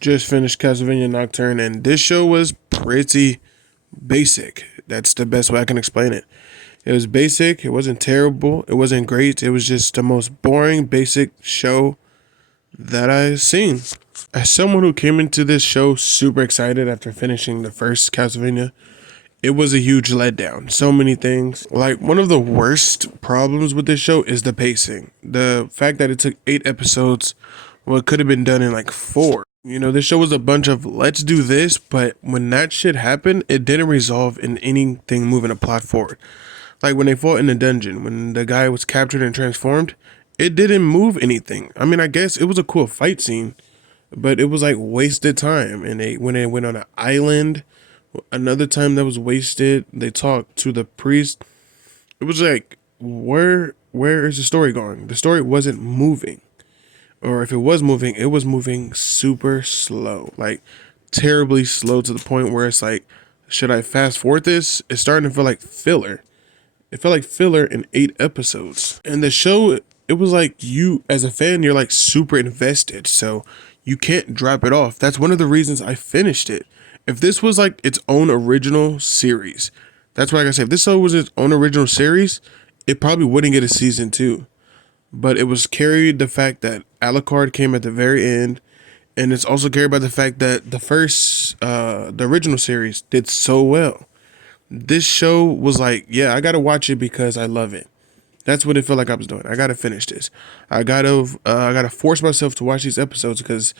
Just finished Castlevania Nocturne, and this show was pretty basic. That's the best way I can explain it. It was basic. It wasn't terrible. It wasn't great. It was just the most boring, basic show that I've seen. As someone who came into this show super excited after finishing the first Castlevania, it was a huge letdown. So many things. Like, one of the worst problems with this show is the pacing. The fact that it took 8 episodes, well, it could have been done in like 4. This show was a bunch of let's do this, but when that shit happened, it didn't resolve in anything moving the plot forward. Like when they fought in the dungeon, when the guy was captured and transformed, it didn't move anything. I mean, I guess it was a cool fight scene, but it was like wasted time. And when they went on an island, another time that was wasted. They talked to the priest. It was like, where is the story going? The story wasn't moving. Or if it was moving super slow, like terribly slow, to the point where it's like, should I fast forward this? It's starting to feel like filler. It felt like filler in 8 episodes. And the show, it was like, you as a fan, you're like super invested. So you can't drop it off. That's one of the reasons I finished it. If this was like its own original series, that's what I gotta say. If this show was its own original series, it probably wouldn't get a season 2. But it was carried the fact that Alucard came at the very end, and it's also carried by the fact that the original series did so well. This show was like, yeah, I gotta watch it because I love it. That's what it felt like I was doing. I gotta finish this. I gotta force myself to watch these episodes because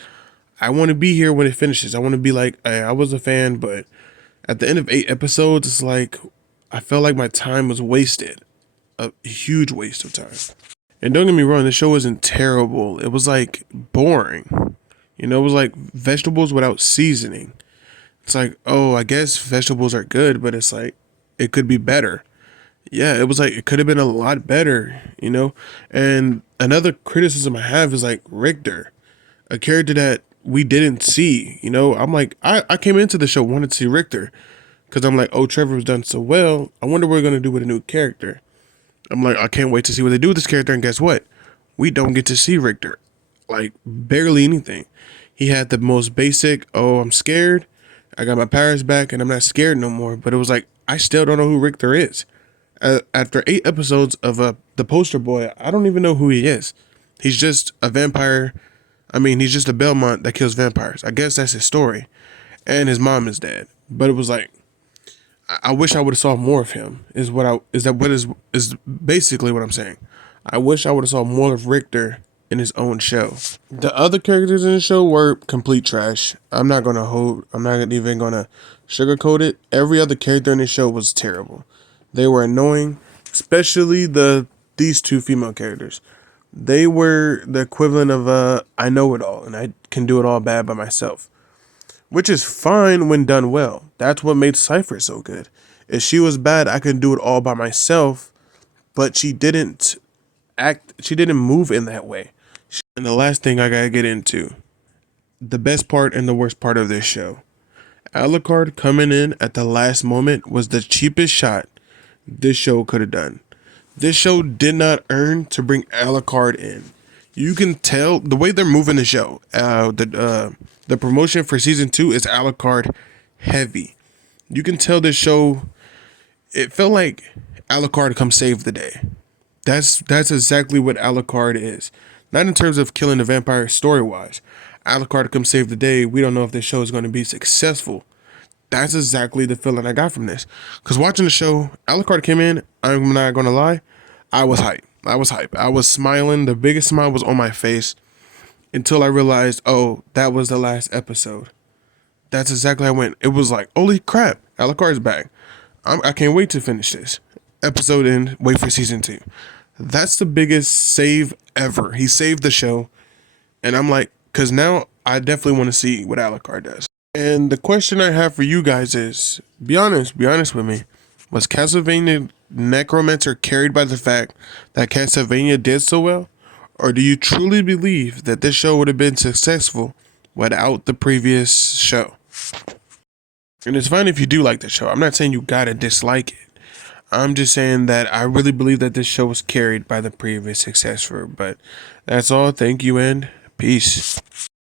I want to be here when it finishes. I want to be like, hey, I was a fan, but at the end of 8 episodes, it's like I felt like my time was wasted, a huge waste of time. And don't get me wrong, the show wasn't terrible. It was like boring. It was like vegetables without seasoning. It's like, oh, I guess vegetables are good, but it's like it could be better. Yeah, it was like it could have been a lot better. And another criticism I have is like Richter, a character that we didn't see. I'm like, I came into the show wanted to see Richter because I'm like, oh, Trevor was done so well. I wonder what we're gonna do with a new character. I'm like, I can't wait to see what they do with this character. And guess what? We don't get to see Richter. Like, barely anything. He had the most basic, oh, I'm scared. I got my powers back and I'm not scared no more. But it was like, I still don't know who Richter is. After 8 episodes of the poster boy, I don't even know who he is. He's just a vampire. I mean, he's just a Belmont that kills vampires. I guess that's his story. And his mom is dead. But it was like, I wish I would have saw more of him. Is basically what I'm saying. I wish I would have saw more of Richter in his own show. The other characters in the show were complete trash. I'm not even gonna sugarcoat it. Every other character in the show was terrible. They were annoying, especially these 2 female characters. They were the equivalent of I know it all and I can do it all bad by myself. Which is fine when done well. That's what made Cypher so good. If she was bad, I could do it all by myself, but she didn't move in that way. And the last thing I gotta get into, the best part and the worst part of this show. Alucard coming in at the last moment was the cheapest shot this show could have done. This show did not earn to bring Alucard in. You can tell the way they're moving the show. The promotion for season 2 is Alucard heavy. You can tell this show, it felt like Alucard come save the day. That's exactly what Alucard is. Not in terms of killing the vampire story wise. Alucard come save the day. We don't know if this show is going to be successful. That's exactly the feeling I got from this. Because watching the show, Alucard came in. I'm not going to lie. I was hyped. I was smiling. The biggest smile was on my face until I realized, oh, that was the last episode. That's exactly how I went. It was like, holy crap, Alucard's back. I can't wait to finish this. Episode end, wait for season 2. That's the biggest save ever. He saved the show. And I'm like, because now I definitely want to see what Alucard does. And the question I have for you guys is, be honest with me. Was Castlevania Necromancer carried by the fact that Castlevania did so well? Or do you truly believe that this show would have been successful without the previous show? And it's fine if you do like the show. I'm not saying you gotta dislike it. I'm just saying that I really believe that this show was carried by the previous successor. But that's all. Thank you and peace.